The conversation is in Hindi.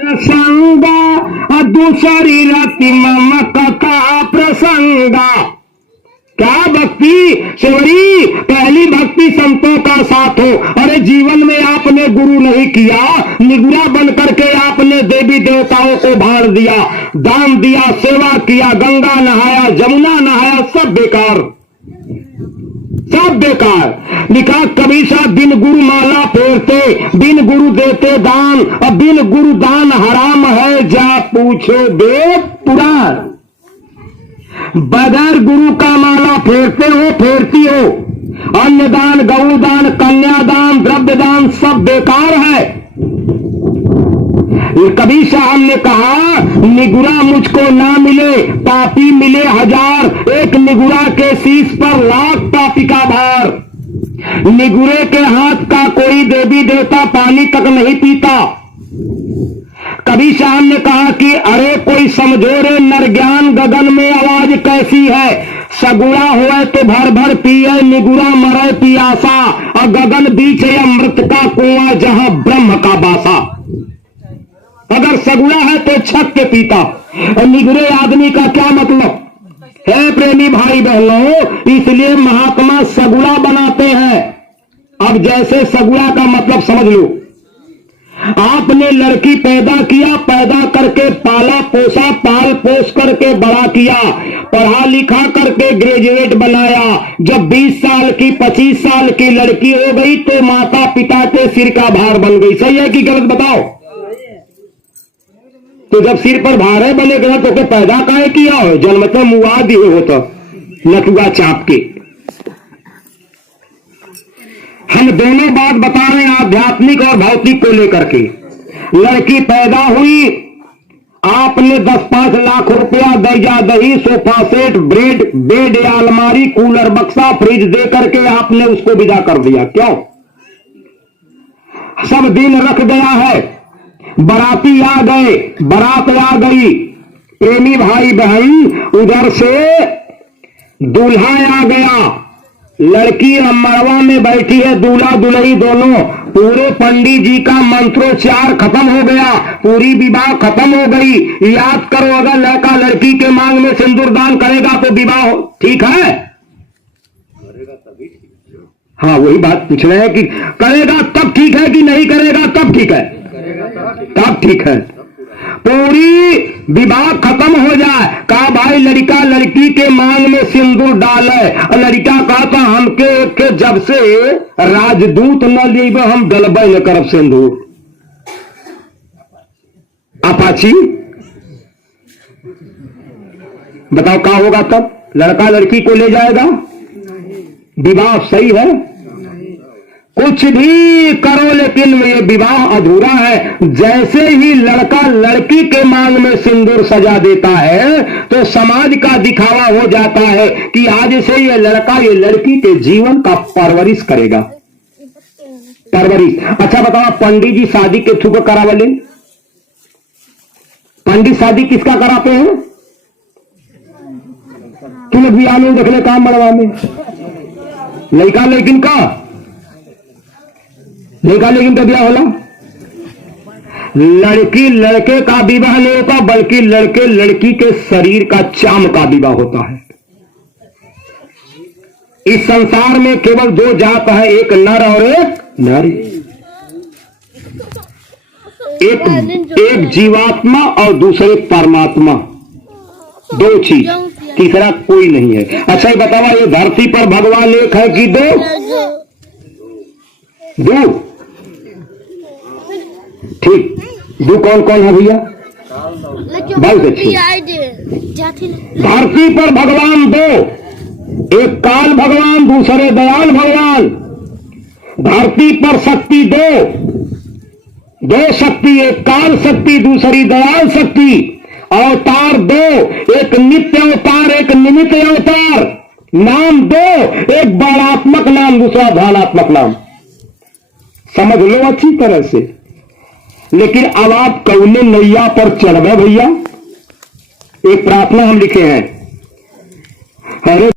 संगा दूसरी रति मम कथा प्रसंगा। क्या भक्ति शिवरी, पहली भक्ति संतों का साथ हो। अरे जीवन में आपने गुरु नहीं किया, निगुरा बन करके आपने देवी देवताओं को भाड़ दिया, दान दिया, सेवा किया, गंगा नहाया, जमुना नहाया, सब बेकार, सब बेकार। लिखा कबीर साहब बिन गुरु माला फेरते, बिन गुरु देते दान, और बिन गुरु दान हराम है जा पूछो वेद पुराण। बगैर गुरु का माला फेरते हो, फेरती हो, अन्नदान, गौदान, कन्यादान, द्रव्यदान सब बेकार है। कबीर साहब ने कहा निगुरा मुझको ना मिले, पापी मिले हजार, एक निगुरा के शीश पर लाख पापी का भार। निगुरे के हाथ का कोई देवी देवता पानी तक नहीं पीता। कबीर साहब ने कहा कि अरे कोई समझो रे नर ज्ञान गगन में आवाज कैसी है, सगुड़ा हुए तो भर भर पिए, निगुरा मरे पियासा, और गगन बीच है अमृत का कुआं जहां ब्रह्म का बासा। अगर सगुड़ा है तो छक के पीता, और निगुरे आदमी का क्या मतलब है प्रेमी भाई बहनों। इसलिए महात्मा सगुड़ा बनाते हैं। अब जैसे सगुड़ा का मतलब समझ लो, आपने लड़की पैदा किया, पैदा करके पाला पोसा, पाल पोस करके बड़ा किया, पढ़ा लिखा करके ग्रेजुएट बनाया। जब 20 साल की 25 साल की लड़की हो गई तो माता पिता के सिर का भार बन गई। सही है कि गलत बताओ? तो जब सिर पर भार बनेगा तो क्या पैदा काहे किया हो? जन्म तो मुआ दिए हो तो नटुआ चाप के। हम दोनों बात बता रहे हैं आध्यात्मिक और भौतिक को लेकर के। लड़की पैदा हुई, आपने 10-5 लाख रुपया दर्जा दही, सोफा सेट, ब्रेड, बेड या अलमारी, कूलर, बक्सा, फ्रिज दे करके आपने उसको विदा कर दिया। क्यों? सब दिन रख गया है, बाराती आ गए, बारात आ गई, प्रेमी भाई बहन उधर से दूल्हा आ गया, लड़की मड़वा में बैठी है, दूल्हा दुल्हन दोनों, पूरे पंडित जी का मंत्रोच्चार खत्म हो गया, पूरी विवाह खत्म हो गई। याद करो अगर लड़का लड़की के मांग में सिंदूर दान करेगा तो विवाह ठीक है? हाँ वही बात पूछ रहे हैं कि करेगा तब ठीक है कि नहीं करेगा तब ठीक है? तब ठीक है। पूरी विवाह खत्म हो जाए, कहा भाई लड़का लड़की के मांग में सिंदूर डाले, और लड़का कहा था हमके के जब से राजदूत न लीबे हम गलबे न करब सिंदूर। अपाची बताओ क्या होगा तब? लड़का लड़की को ले जाएगा, विवाह सही है? कुछ भी करो लेकिन ये विवाह अधूरा है। जैसे ही लड़का लड़की के मांग में सिंदूर सजा देता है तो समाज का दिखावा हो जाता है कि आज से ये लड़का ये लड़की के जीवन का परवरिश करेगा। परवरिश। अच्छा बताओ पंडित जी शादी के थ्रू करावले, पंडित शादी किसका कराते हैं? तुम भी आने देखने काम मड़वा में लड़का लेकिन का लेकिन तो ब्याह होला। लड़की लड़के का विवाह नहीं होता बल्कि लड़के लड़की के शरीर का चाम का विवाह होता है। इस संसार में केवल 2 जात है, एक नर और एक नारी। एक जीवात्मा और दूसरे परमात्मा, 2 चीज, तीसरा कोई नहीं है। अच्छा ये बतावा ये धरती पर भगवान एक है कि 2? ठीक, 2 कौन कौन है भैया? बहुत अच्छी। धरती पर भगवान 2, एक काल भगवान दूसरे दयाल भगवान। धरती पर शक्ति 2 शक्ति, एक काल शक्ति दूसरी दयाल शक्ति। अवतार 2, एक नित्य अवतार एक निमित्त अवतार। नाम 2, एक बाणात्मक नाम दूसरा ध्यानात्मक नाम। समझ लो अच्छी तरह से। लेकिन अब आप कौने नैया पर चढ़ गए भैया? एक प्रार्थना हम लिखे हैं, अरे